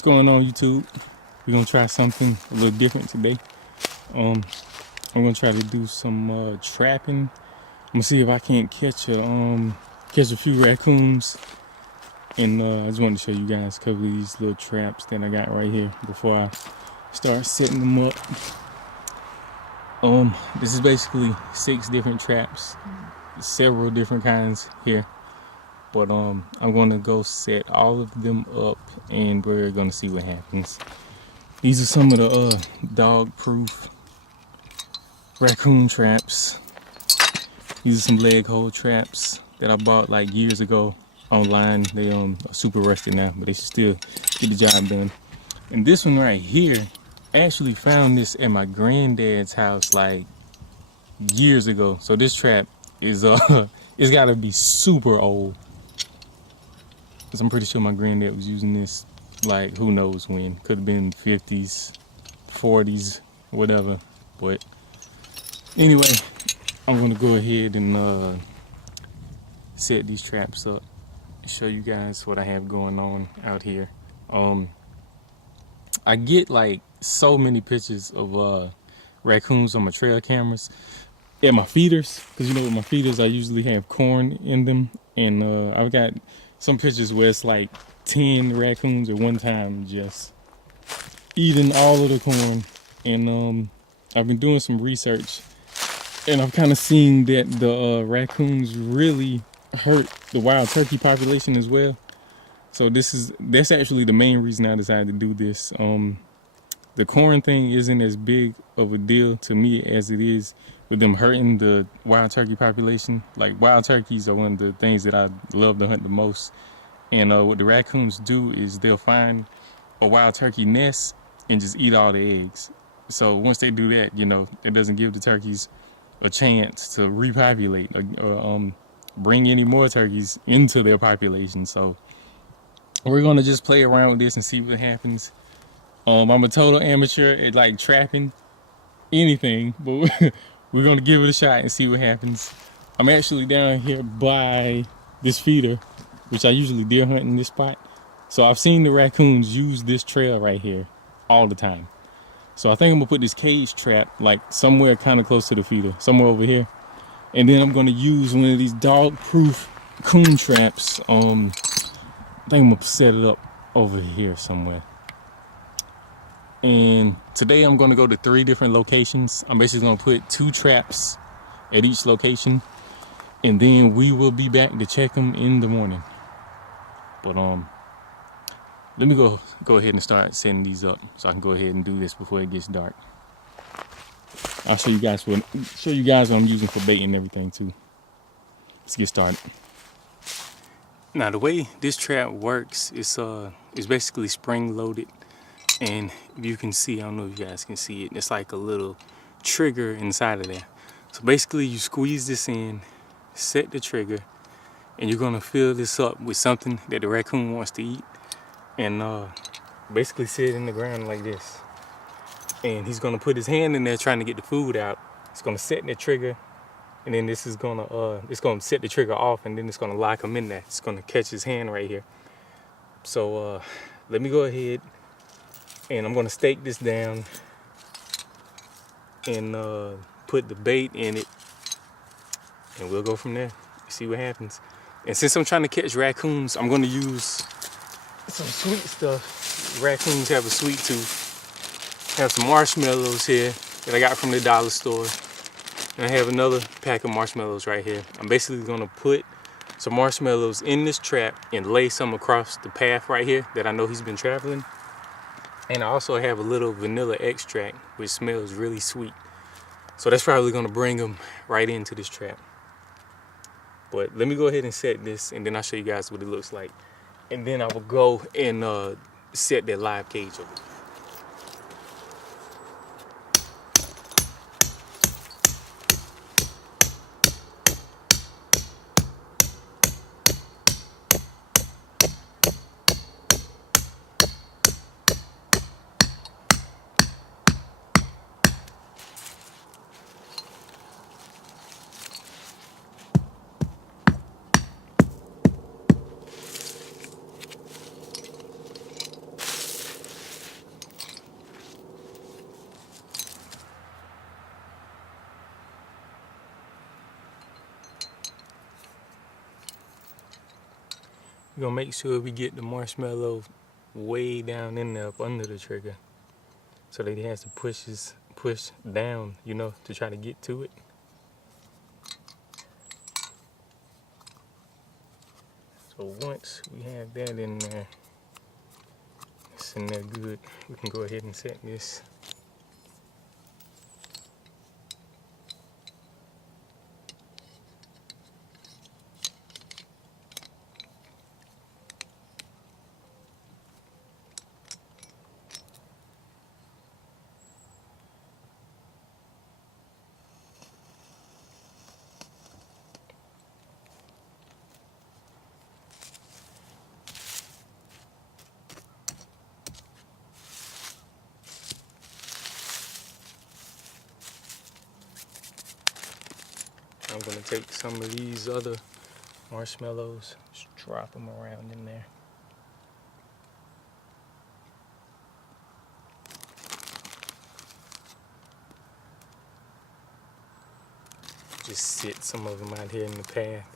What's going on, YouTube? We're gonna try something a little different today. I'm gonna try to do some trapping. I'm gonna see if I can't catch a few raccoons. And I just wanted to show you guys a couple of these little traps that I got right here before I start setting them up. This is basically 6 different traps, several different kinds here. But I'm gonna go set all of them up and we're gonna see what happens. These are some of the dog-proof raccoon traps. These are some leg hold traps that I bought like years ago online. They are super rusted now, but they should still get the job done. And this one right here, I actually found this at my granddad's house like years ago. So this trap is it's gotta be super old. Cause I'm pretty sure my granddad was using this like who knows when. Could have been 50s, 40s, whatever. But anyway, I'm gonna go ahead and set these traps up, show you guys what I have going on out here. I get like so many pictures of raccoons on my trail cameras at my feeders, because you know with my feeders I usually have corn in them, and I've got some pictures where it's like 10 raccoons at one time just eating all of the corn. And I've been doing some research and I've kind of seen that the raccoons really hurt the wild turkey population as well. So that's actually the main reason I decided to do this. The corn thing isn't as big of a deal to me as it is with them hurting the wild turkey population. Like, wild turkeys are one of the things that I love to hunt the most. And what the raccoons do is they'll find a wild turkey nest and just eat all the eggs. So once they do that, you know, it doesn't give the turkeys a chance to repopulate or bring any more turkeys into their population. So we're gonna just play around with this and see what happens. I'm a total amateur at like trapping anything, but we're gonna give it a shot and see what happens. I'm actually down here by this feeder, which I usually deer hunt in this spot. So I've seen the raccoons use this trail right here all the time. So I think I'm gonna put this cage trap like somewhere kind of close to the feeder, somewhere over here. And then I'm gonna use one of these dog-proof coon traps. I think I'm gonna set it up over here somewhere. And today I'm gonna go to 3 different locations. I'm basically gonna put 2 traps at each location, and then we will be back to check them in the morning. But let me go ahead and start setting these up so I can go ahead and do this before it gets dark. I'll show you guys what I'm using for bait and everything too. Let's get started. Now the way this trap works is it's basically spring loaded, and you can see, I don't know if you guys can see it, it's like a little trigger inside of there. So basically you squeeze this in, set the trigger, and you're gonna fill this up with something that the raccoon wants to eat, and basically sit it in the ground like this. And he's gonna put his hand in there trying to get the food out. It's gonna set the trigger, and then this is gonna it's gonna set the trigger off, and then it's gonna lock him in there. It's gonna catch his hand right here. So let me go ahead and I'm gonna stake this down and put the bait in it, and we'll go from there. See what happens. And since I'm trying to catch raccoons, I'm gonna use some sweet stuff. Raccoons have a sweet tooth. I have some marshmallows here that I got from the dollar store. And I have another pack of marshmallows right here. I'm basically gonna put some marshmallows in this trap and lay some across the path right here that I know he's been traveling. And I also have a little vanilla extract, which smells really sweet. So that's probably gonna bring him right into this trap. But let me go ahead and set this, and then I'll show you guys what it looks like. And then I will go and set that live cage over. We're gonna make sure we get the marshmallow way down in there up under the trigger, so that he has to push down, you know, to try to get to it. So once we have that in there, it's in there good, we can go ahead and set this. I'm gonna take some of these other marshmallows, just drop them around in there. Just sit some of them out here in the path.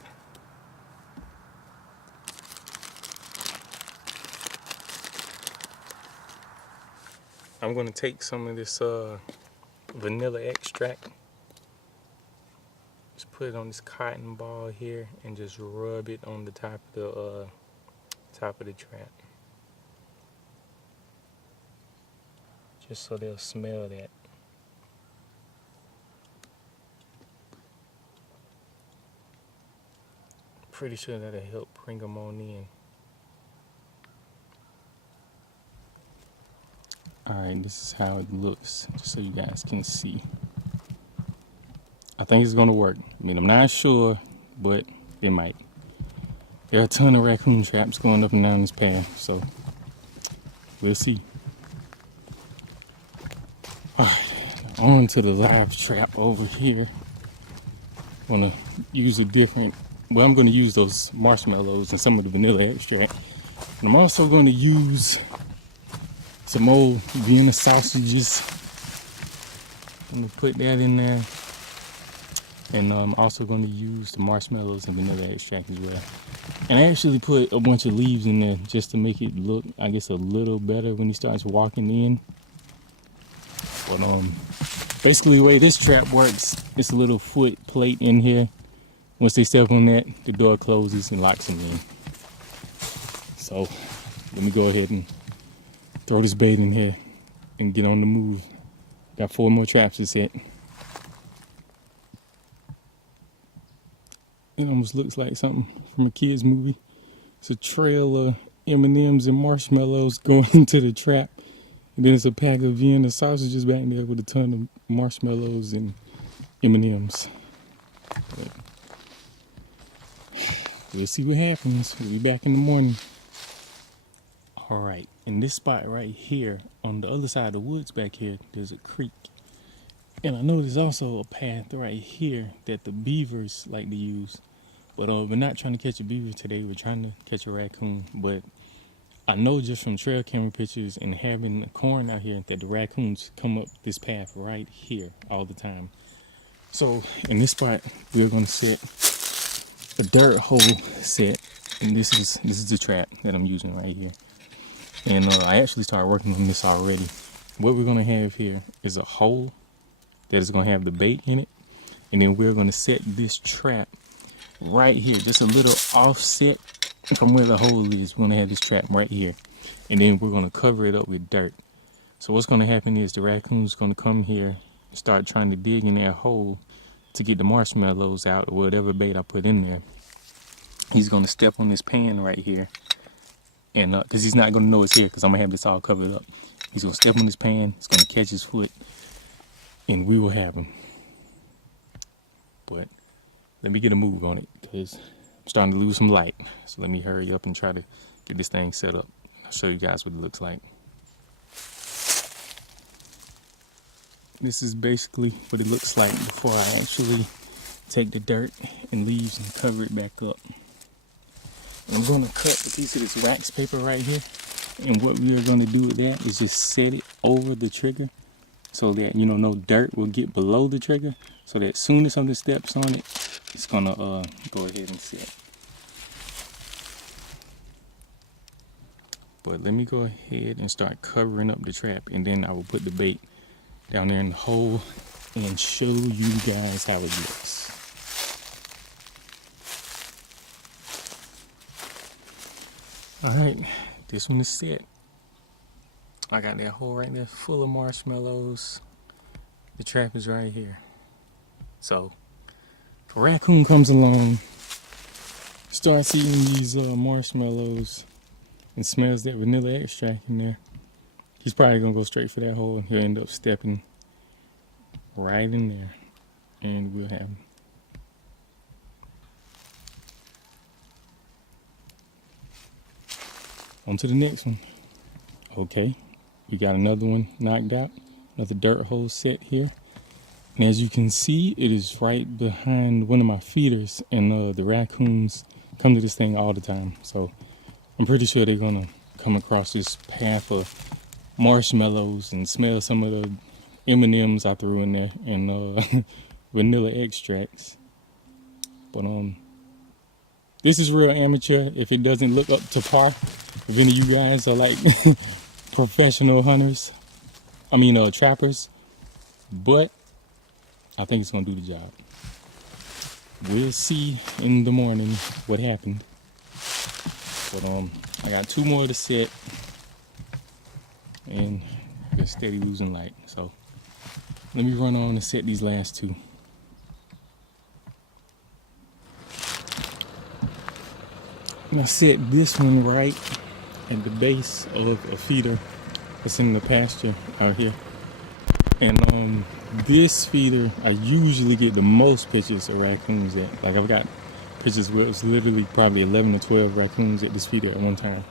I'm gonna take some of this vanilla extract. Just put it on this cotton ball here and just rub it on the top of the trap. Just so they'll smell that. Pretty sure that'll help bring them on in. Alright, this is how it looks, just so you guys can see. I think it's gonna work. I mean, I'm not sure, but it might. There are a ton of raccoon traps going up and down this path, so we'll see. Alright, on to the live trap over here. I'm gonna use a different, well, I'm gonna use those marshmallows and some of the vanilla extract. And I'm also gonna use some old Vienna sausages. I'm gonna put that in there. And I'm also going to use the marshmallows and vanilla extract as well. And I actually put a bunch of leaves in there just to make it look, I guess, a little better when he starts walking in. But basically the way this trap works, it's a little foot plate in here. Once they step on that, the door closes and locks them in. So let me go ahead and throw this bait in here and get on the move. Got 4 more traps to set. It almost looks like something from a kid's movie. It's a trail of M&Ms and marshmallows going into the trap. And then it's a pack of Vienna sausages back there with a ton of marshmallows and M&Ms. We'll see what happens. We'll be back in the morning. Alright, in this spot right here, on the other side of the woods back here, there's a creek. And I know there's also a path right here that the beavers like to use. But we're not trying to catch a beaver today. We're trying to catch a raccoon. But I know just from trail camera pictures and having corn out here that the raccoons come up this path right here all the time. So in this spot, we're going to set a dirt hole set. And this is the trap that I'm using right here. And I actually started working on this already. What we're going to have here is a hole that is going to have the bait in it, and then we're going to set this trap right here, just a little offset from where the hole is. We're going to have this trap right here, and then we're going to cover it up with dirt. So what's going to happen is the raccoon's going to come here and start trying to dig in that hole to get the marshmallows out or whatever bait I put in there. He's going to step on this pan right here, and because he's not going to know it's here, because I'm going to have this all covered up. He's going to step on this pan, it's going to catch his foot, and we will have him. But let me get a move on it, because I'm starting to lose some light. So let me hurry up and try to get this thing set up. I'll show you guys what it looks like. This is basically what it looks like before I actually take the dirt and leaves and cover it back up. And I'm going to cut a piece of this wax paper right here. And what we are going to do with that is just set it over the trigger, so that, you know, no dirt will get below the trigger, so that as soon as something steps on it, it's gonna go ahead and set. But let me go ahead and start covering up the trap, and then I will put the bait down there in the hole and show you guys how it looks. Alright, this one is set. I got that hole right there full of marshmallows. The trap is right here. So, if a raccoon comes along, starts eating these marshmallows, and smells that vanilla extract in there, he's probably gonna go straight for that hole, and he'll end up stepping right in there, and we'll have him. On to the next one. Okay, we got another one knocked out, another dirt hole set here. And as you can see, it is right behind one of my feeders, and the raccoons come to this thing all the time. So I'm pretty sure they're gonna come across this path of marshmallows and smell some of the M&Ms I threw in there, and vanilla extracts. But this is real amateur. If it doesn't look up to par, if any of you guys are like professional hunters, trappers, but I think it's gonna do the job. We'll see in the morning what happened. But I got 2 more to set, and just steady losing light. So let me run on and set these last 2. And I set this one right at the base of a feeder that's in the pasture out here. And this feeder, I usually get the most pictures of raccoons at. Like, I've got pictures where it's literally probably 11 or 12 raccoons at this feeder at one time.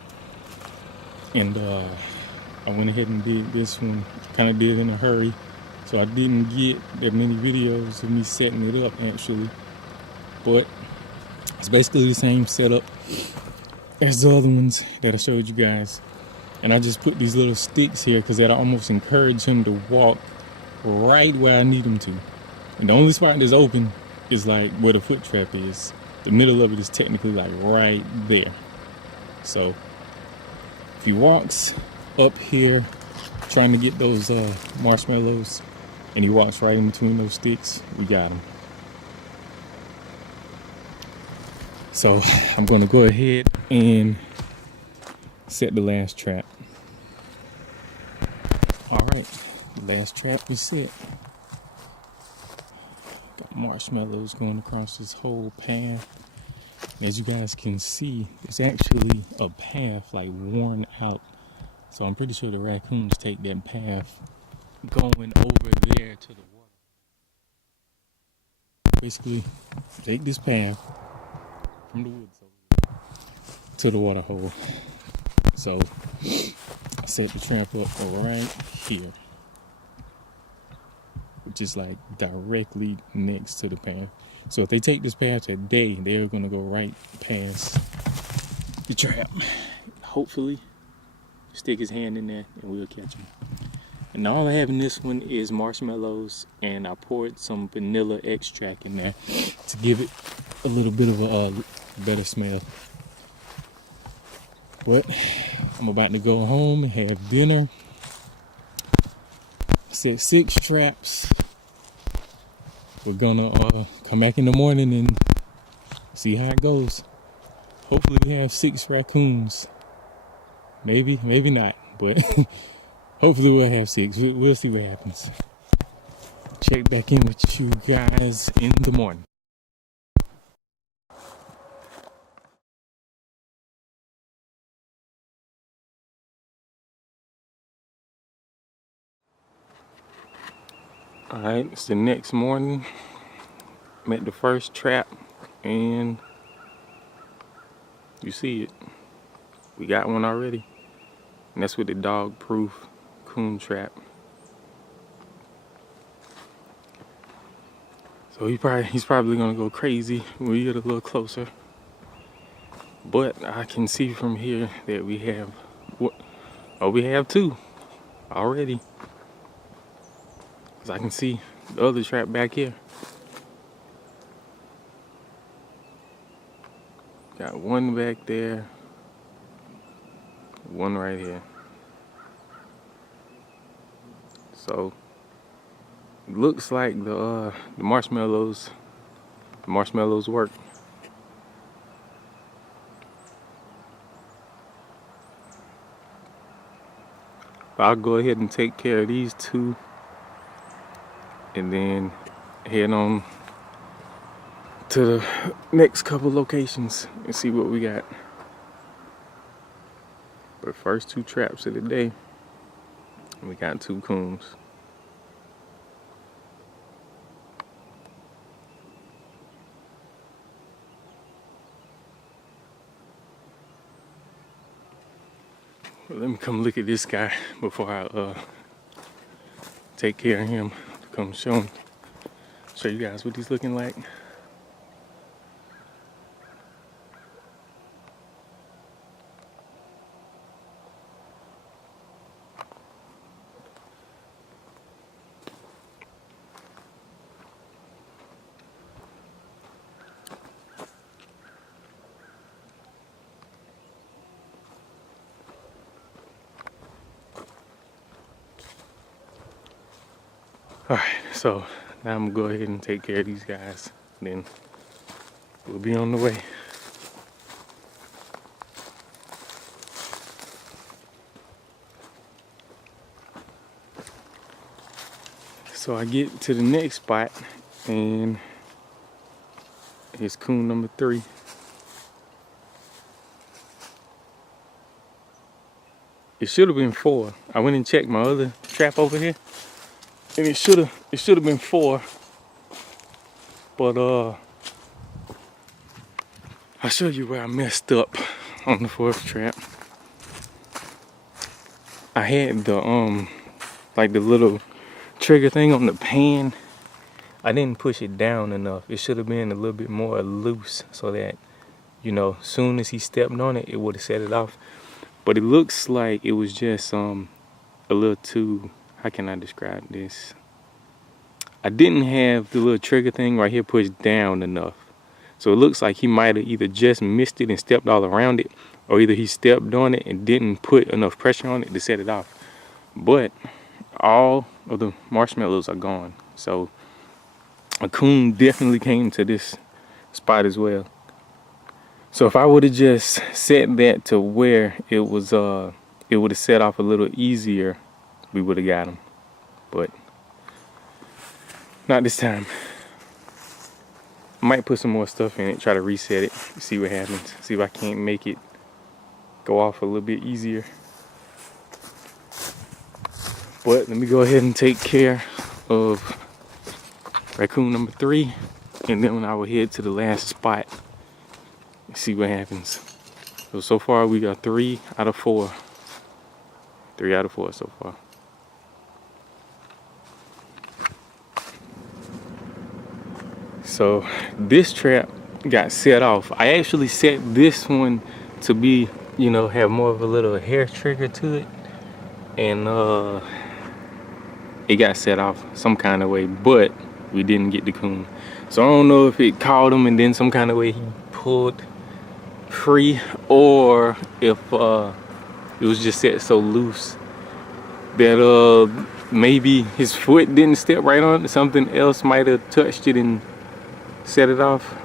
And I went ahead and did this one, kind of did it in a hurry, so I didn't get that many videos of me setting it up actually. But it's basically the same setup as the other ones that I showed you guys. And I just put these little sticks here because that almost encourage him to walk right where I need him to. And the only spot that's open is like where the foot trap is. The middle of it is technically like right there. So if he walks up here trying to get those marshmallows, and he walks right in between those sticks, we got him. So I'm gonna go ahead and set the last trap. All right, last trap is set. Got marshmallows going across this whole path. As you guys can see, it's actually a path like worn out. So I'm pretty sure the raccoons take that path going over there to the water. Basically, take this path from the woods to the water hole. So I set the trap up right here, which is like directly next to the path. So if they take this path today, they're gonna go right past the trap. Hopefully, stick his hand in there and we'll catch him. And all I have in this one is marshmallows, and I poured some vanilla extract in there to give it a little bit of a better smell. But I'm about to go home and have dinner. Set 6 traps. We're gonna come back in the morning and see how it goes. Hopefully we have 6 raccoons. Maybe, maybe not, but hopefully we'll have 6. We'll see what happens. Check back in with you guys in the morning. Alright, it's the next morning. I'm at the first trap, and you see it. We got one already. And that's with the dog-proof Coon Trap. So he's probably gonna go crazy when we get a little closer. But I can see from here that we have we have 2 already. Cause I can see the other trap back here. Got one back there, one right here. So it looks like the marshmallows work. I'll go ahead and take care of these two and then head on to the next couple locations and see what we got. But first 2 traps of the day, we got 2 coons. Let me come look at this guy before I take care of him. Come show you guys what he's looking like. Alright, so now I'm gonna go ahead and take care of these guys, then we'll be on the way. So I get to the next spot and it's coon number 3. It should have been 4. I went and checked my other trap over here. And it should have been 4, but I'll show you where I messed up on the 4th trap. I had the like the little trigger thing on the pan. I didn't push it down enough. It should have been a little bit more loose so that, you know, soon as he stepped on it, it would have set it off. But it looks like it was just a little too, how can I describe this? I didn't have the little trigger thing right here pushed down enough. So it looks like he might have either just missed it and stepped all around it, or either he stepped on it and didn't put enough pressure on it to set it off. But all of the marshmallows are gone. So a coon definitely came to this spot as well. So if I would have just set that to where it was it would have set off a little easier, we would have got him. But not this time. I might put some more stuff in it, try to reset it, see what happens, see if I can't make it go off a little bit easier. But let me go ahead and take care of raccoon number 3, and then I will head to the last spot and see what happens. So far we got 3 out of 4. 3 out of 4 so far. So this trap got set off. I actually set this one to be, you know, have more of a little hair trigger to it, and it got set off some kind of way, but we didn't get the coon. So I don't know if it caught him and then some kind of way he pulled free, or if it was just set so loose that maybe his foot didn't step right on it. Something else might have touched it and set it off.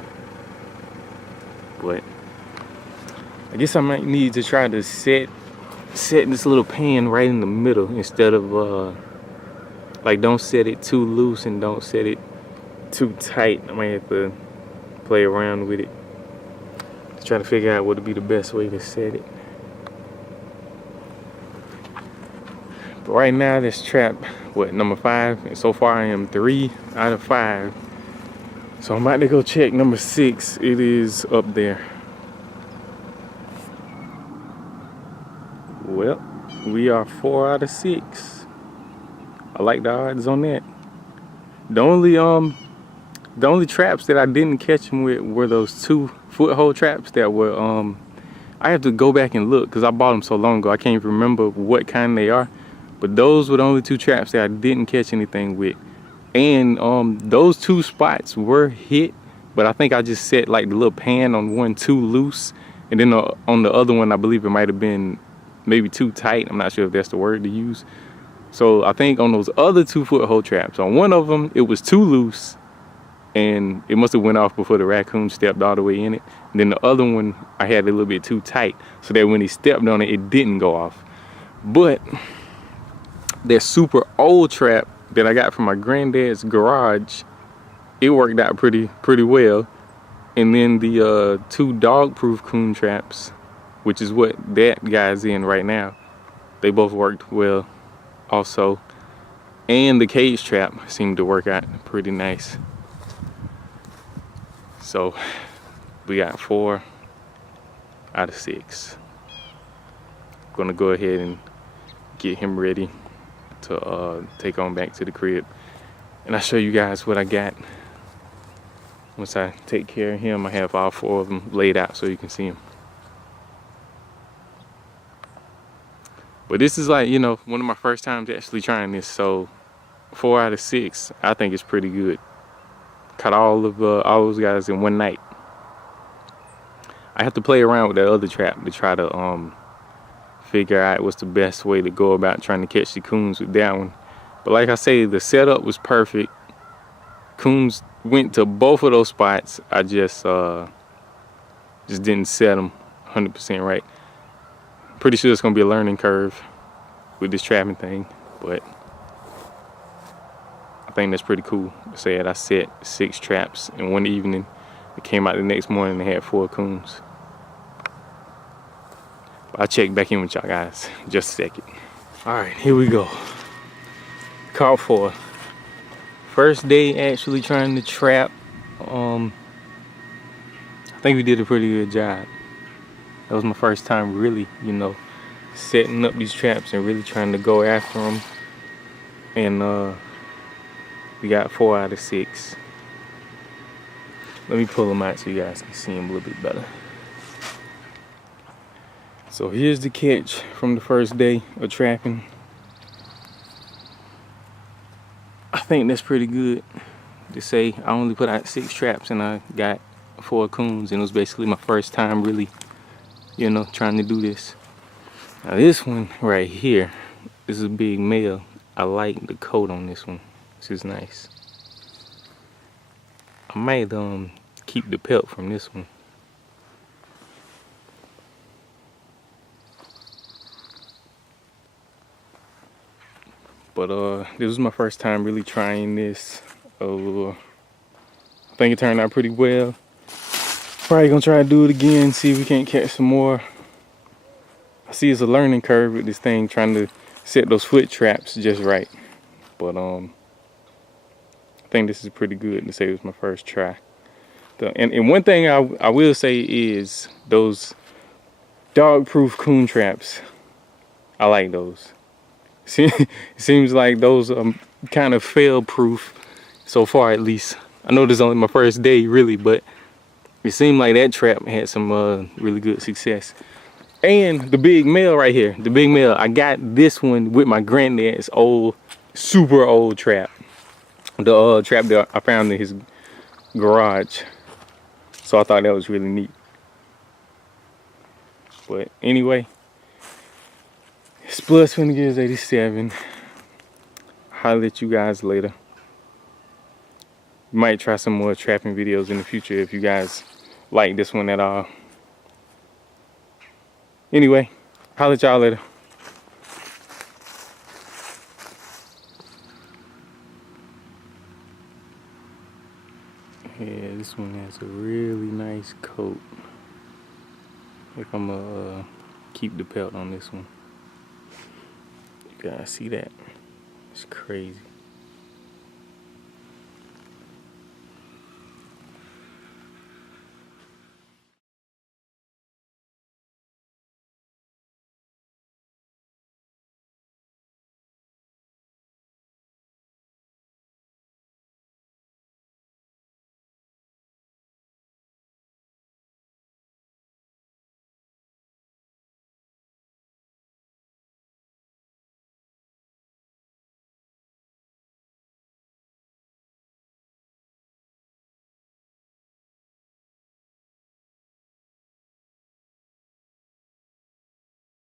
But I guess I might need to try to set this little pan right in the middle instead of like, don't set it too loose and don't set it too tight. I might have to play around with it to try to figure out what would be the best way to set it. But right now this trap, what, number 5, and so far I am 3 out of 5. So I'm about to go check number 6. It is up there. Well, we are 4 out of 6. I like the odds on that. The only traps that I didn't catch him with were those 2 foothold traps that were I have to go back and look because I bought them so long ago. I can't even remember what kind they are. But those were the only 2 traps that I didn't catch anything with. And those 2 spots were hit, but I think I just set like the little pan on one too loose, and then on the other one I believe it might have been maybe too tight. I'm not sure if that's the word to use. So I think on those other 2-foot hole traps, on one of them it was too loose and it must have went off before the raccoon stepped all the way in it. And then the other one I had a little bit too tight, so that when he stepped on it, it didn't go off. But that super old trap that I got from my granddad's garage, it worked out pretty well. And then the 2 dog-proof coon traps, which is what that guy's in right now, they both worked well also. And the cage trap seemed to work out pretty nice. So we got 4 out of 6. Gonna go ahead and get him ready to take on back to the crib, and I'll show you guys what I got. Once I take care of him, I have all 4 of them laid out so you can see them. But this is like, you know, one of my first times actually trying this, so 4 out of 6 I think it's pretty good. Caught all those guys in one night. I have to play around with that other trap to try to figure out what's the best way to go about trying to catch the coons with that one. But like I say, the setup was perfect. Coons went to both of those spots. I just didn't set them 100% right. Pretty sure it's gonna be a learning curve with this trapping thing, but I think that's pretty cool. Say I set 6 traps in one evening. It came out the next morning and had 4 coons. But I'll check back in with y'all guys in just a second. All right, here we go. Caught 4. First day actually trying to trap. I think we did a pretty good job. That was my first time really, you know, setting up these traps and really trying to go after them. And we got 4 out of 6. Let me pull them out so you guys can see them a little bit better. So here's the catch from the first day of trapping. I think that's pretty good to say. I only put out 6 traps and I got 4 coons, and it was basically my first time really, you know, trying to do this. Now this one right here, this is a big male. I like the coat on this one. This is nice. I might keep the pelt from this one. But this was my first time really trying this. I think it turned out pretty well. Probably gonna try to do it again, see if we can't catch some more. I see it's a learning curve with this thing, trying to set those foot traps just right. But I think this is pretty good to say it was my first try. And one thing I will say is those dog-proof coon traps. I like those. It seems like those are kind of fail-proof so far, at least. I know this is only my first day really, but it seemed like that trap had some really good success. And the big male right here, the big male, I got this one with my granddad's old, super old trap. The trap that I found in his garage. So I thought that was really neat. But anyway, Splus finna get his 87. Holler at you guys later. Might try some more trapping videos in the future if you guys like this one at all. Anyway, holler at y'all later. Yeah, this one has a really nice coat. I think I'm gonna keep the pelt on this one. You guys see that? It's crazy.